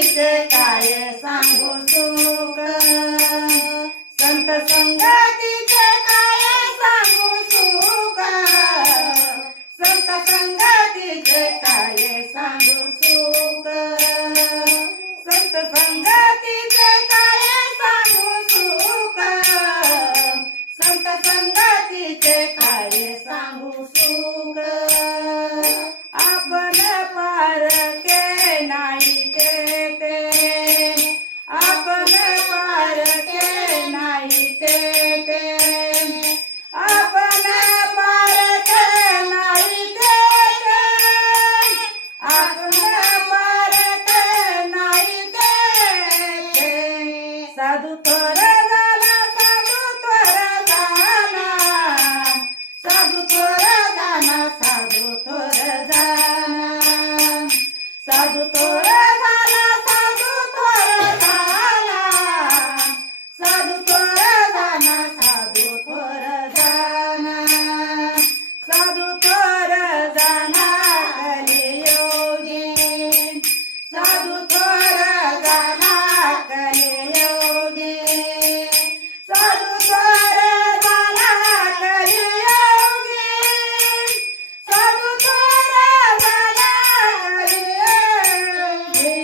संगतीचे काय सांगू सुख, संत संगतीचे काय सांगू सुख, संत संगतीचे काय सांगू सुख, संत संगतीचे काय सांगू सुख, संत संगतीचे काय सांगू सुख. आपण पारखे नाही ते, आपण पारखे नाही ते, आपण पारखे नाही ते, आपण पारखे नाही ते. साधू थोर झाला, साधू थोर झाला, साधू थोर झाला, साधू थोर झाला, साधू थोर झाला, साधू थोर झाला, साधू थोर झाला, साधू थोर झाला, साधू थोर झाला कलियोगी, साधू थोर झाला कलियोगी, साधू थोर झाला कलियोगी, साधू थोर झाला कलियोगी,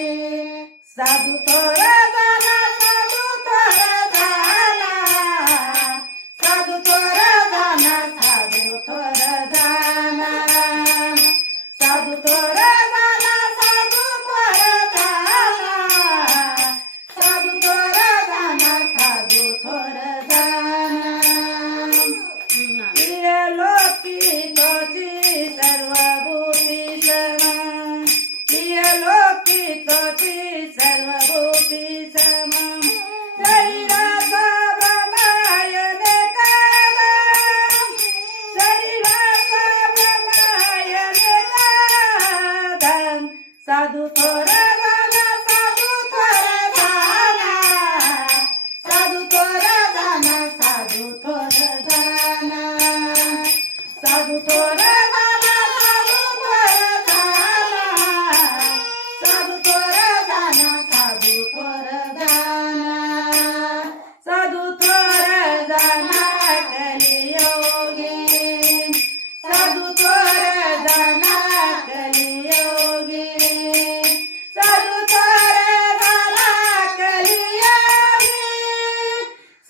साधू थोर झाला, साधू थोर झाला, साधू थोर झाला, साधू थोर झाला, साधू थोर झाला, साधू थोर झाला, साधू थोर झाला, साधू थोर झाला. प्रिय लोकी तोची सर्वभूती सम, प्रिय लोकी तोची सर्वभूती सम, शरीराचा भ्रमयने काला, शरीराचा भ्रमयने काला. साधू थोर झाला, साधू थोर झाला, साधू थोर झाला, साधू थोर झाला, साधू थोर झाला, साधू थोर झाला, साधू थोर झाला, साधू थोर झाला, साधू थोर झाला कलियोगी, साधू थोर झाला कलियोगी, साधू थोर झाला कलियोगी,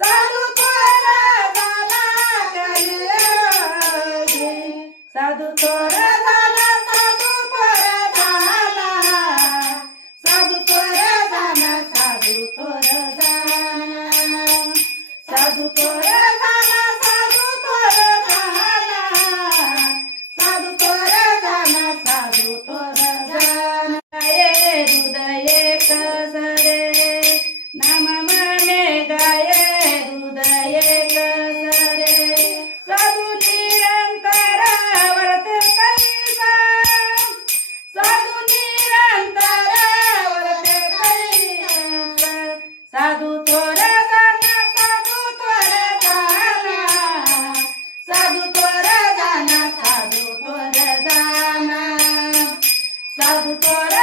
साधू थोर झाला कलियोगी, साधू थोर झाला, साधू थोर झाला, साधू थोर झाला, साधू थोर झाला, साधू थोर झाला, साधू थोर झाला, साधू थोर झाला, साधू थोर झाला. गाये दूध एक सरे, नाम म्हणे गाये दूध एक सरे, साधू निरंतर वर्ते कैसा, साधू निरंतर वर्ते कैसा. साधू थोर झाला, साधू थोर झाला, साधू थोर झाला, साधू थोर झाला, साधू थोर